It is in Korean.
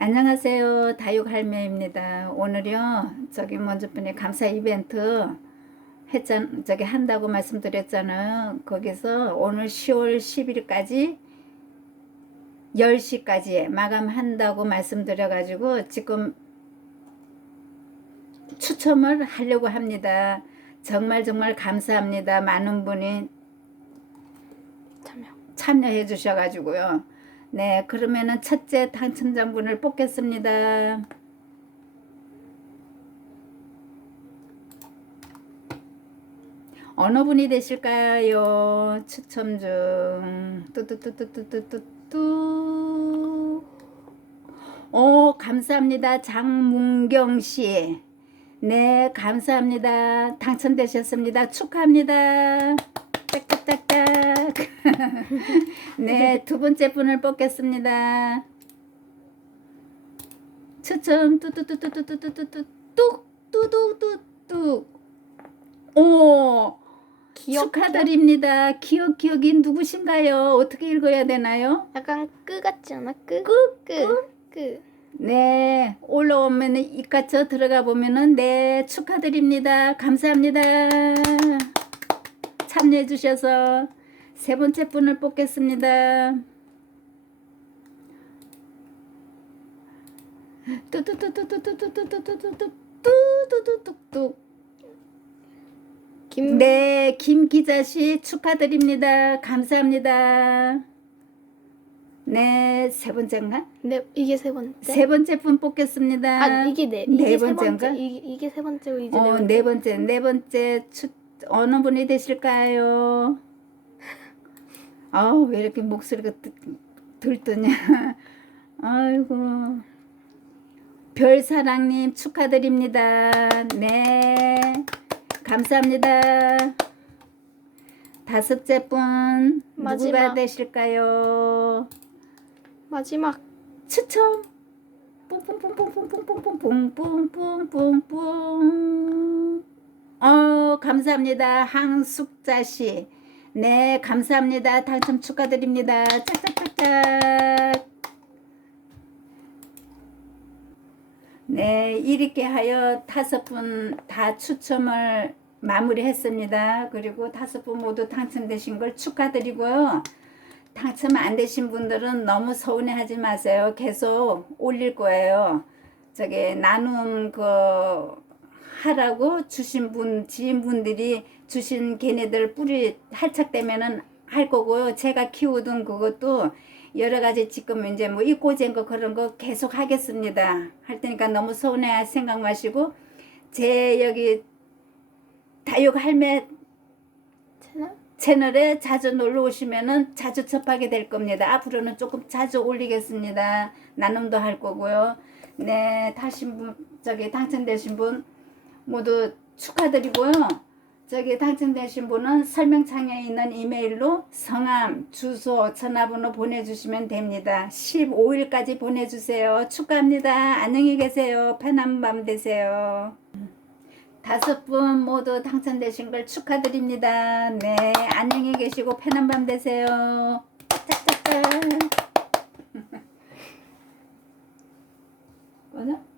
안녕하세요. 다육 할매입니다. 오늘요, 저기 먼저 분이 감사 이벤트 했잖, 저기 한다고 말씀드렸잖아요. 거기서 오늘 10월 10일까지 10시까지 마감한다고 말씀드려가지고 지금 추첨을 하려고 합니다. 정말 정말 감사합니다. 많은 분이 참여. 참여해 주셔가지고요. 네, 그러면은 첫째 당첨자분을 뽑겠습니다. 어느 분이 되실까요? 추첨 중. 뚜뚜뚜뚜뚜뚜뚜. 오, 감사합니다. 장문경 씨. 네, 감사합니다. 당첨되셨습니다. 축하합니다. 딱딱딱 딱. 네, 두 번째 분을 뽑겠습니다. 추첨 뚜뚜뚜뚜뚜뚜뚜뚜 뚝 뚜뚜뚜뚝. 오, 축하드립니다. 기억 기억이 누구신가요? 어떻게 읽어야 되나요? 약간 끄 같지 않아? 끄? 끄? 끄? 끄. 네, 올라오면 이까쳐 들어가 보면은 네 축하드립니다. 감사합니다. 참여해 주셔서 세 번째 분을 뽑겠습니다. 뚜뚜뚜뚜뚜뚜뚜뚜뚜뚜뚜뚜뚜뚜 김. 네, 김 기자 씨 축하드립니다. 감사합니다. 네, 세 번째인가? 네, 이게 세 번째. 세 번째 분 뽑겠습니다. 아, 이게 네. 네 번째인가? 번째. 이게, 이게 세 번째고 이제 네 어, 번째. 네 번째, 네 번째 추, 어느 분이 되실까요? 아, 왜 이렇게 목소리가 들- 들뜨냐? 아이고. 별사랑님 축하드립니다. 네, 감사합니다. 다섯째 분 마지막. 되실까요? 마지막. 추첨 뿡뿡뿡뿡뿡뿡뿡뿡뿡뿡뿡뿡 어 감사합니다. 항숙자 씨 네 감사합니다. 당첨 축하드립니다. 짝짝짝짝. 네 이렇게 하여 다섯 분 다 추첨을 마무리했습니다. 그리고 다섯 분 모두 당첨되신 걸 축하드리고요. 당첨 안 되신 분들은 너무 서운해하지 마세요. 계속 올릴 거예요. 저기 나눔 그 하라고 주신 분 지인분들이 주신 걔네들 뿌리 할착되면은 할 거고요. 제가 키우던 그것도 여러 가지 지금 이제 뭐 이꼬쟁 거 그런 거 계속 하겠습니다. 할 테니까 너무 서운해 생각 마시고 제 여기 다육 할매 채널? 채널에 자주 놀러 오시면은 자주 접하게 될 겁니다. 앞으로는 조금 자주 올리겠습니다. 나눔도 할 거고요. 네, 타신 분, 저기 당첨되신 분 모두 축하드리고요. 저기 당첨되신 분은 설명창에 있는 이메일로 성함, 주소, 전화번호 보내주시면 됩니다. 15일까지 보내주세요. 축하합니다. 안녕히 계세요. 편한 밤 되세요. 다섯 분 모두 당첨되신 걸 축하드립니다. 네, 안녕히 계시고 편한 밤 되세요. 짝짝짝. 맞아?